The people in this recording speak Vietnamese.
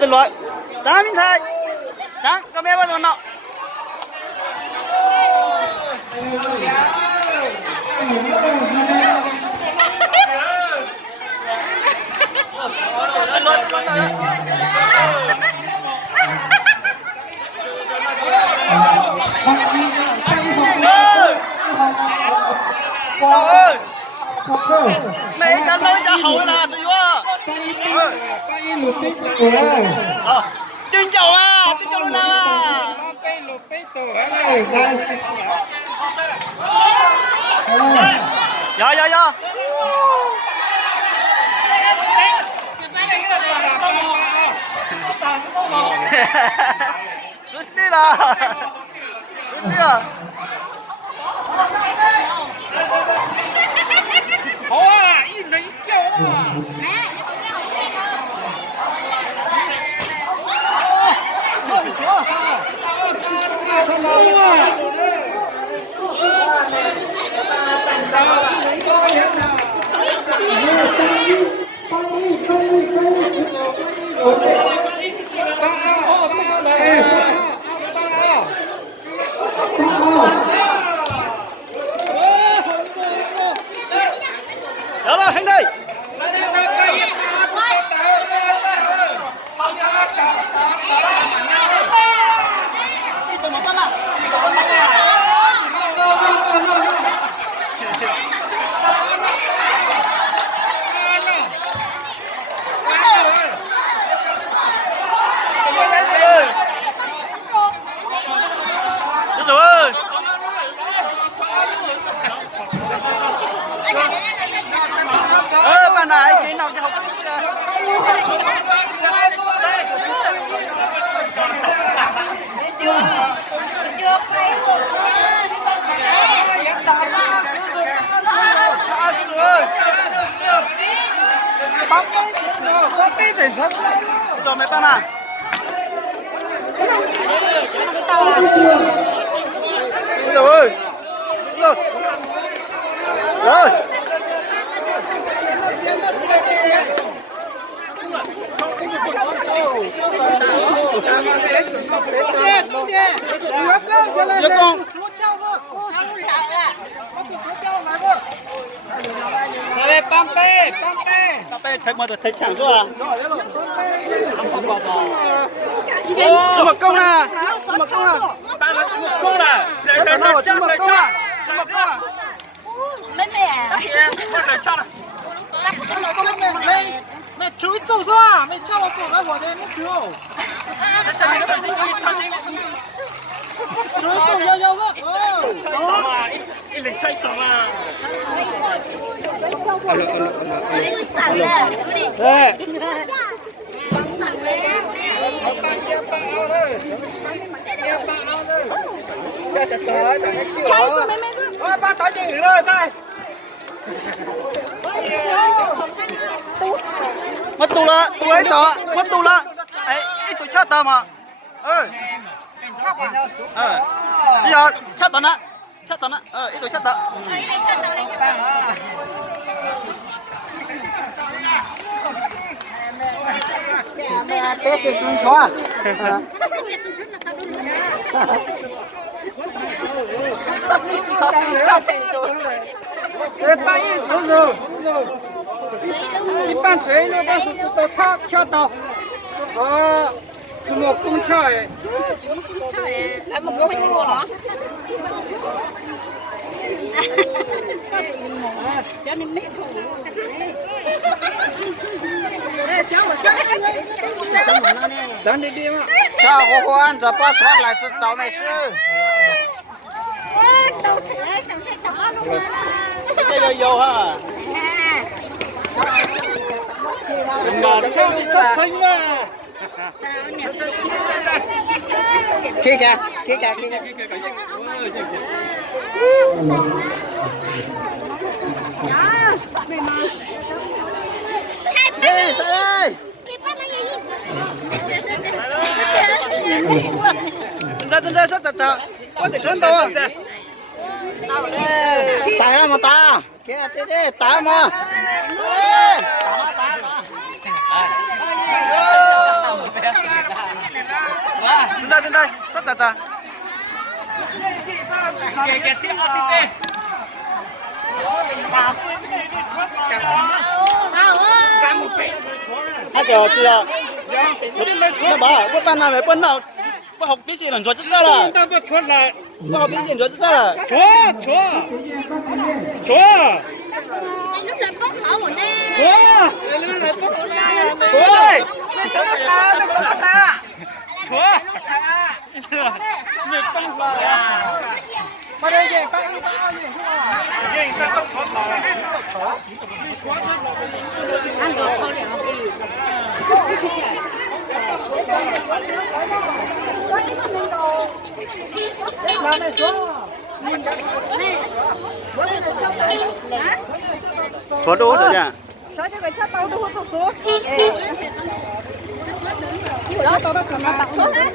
真乱，张明才，张，这边把头闹。真乱，每家老家好了，这个。tuyên chầu luôn nào dạ suýt đi là đó là anh đây bạn này cái nào cho học rồi mấy bạn à rồi rồi thấy mà được thấy chẳng rồi à? Chú Mật Công à? Chú Mật Công à? Chú Mật Công à? Chú Mật Công à? Chú Mật Công à? Lên mẹ. mẹ chú走是吧？没叫我走来我的那丢。chú走要问哦。一零七懂啊。散了，对。散了。开子妹妹子，我把大姐了噻。mất tù là tù ấy đó mất tù là ấy ít tụi cha ta mà chỉ là cha ta nè ít tụi cha ta bé sẽ chung chó半夜走走，一般吹了都是都唱跳到，怎么公跳哎？来么哥会吃过了？叫你妹头。咱这地方，小伙伴这把说来这找美食。这个有哈。Kì kìa. Ê, sao ơi? Chân ra, sao chả, có thể trốn đâu à? Tại ra mà ta, kìa, thế, ta mà. Chân ra, sao chả. Cái kiểu chị ạ, nó bảo có ban nào về bên nào, có học biết gì là cho chết ra là, có học biết gì cho chết ra là, Lúc là có khẩu một nè. Mà đây về bao nhiêu có đủ rồi nha. Sao cho người cha tao đâu có số. Đó tao đã sửa mặt số đấy.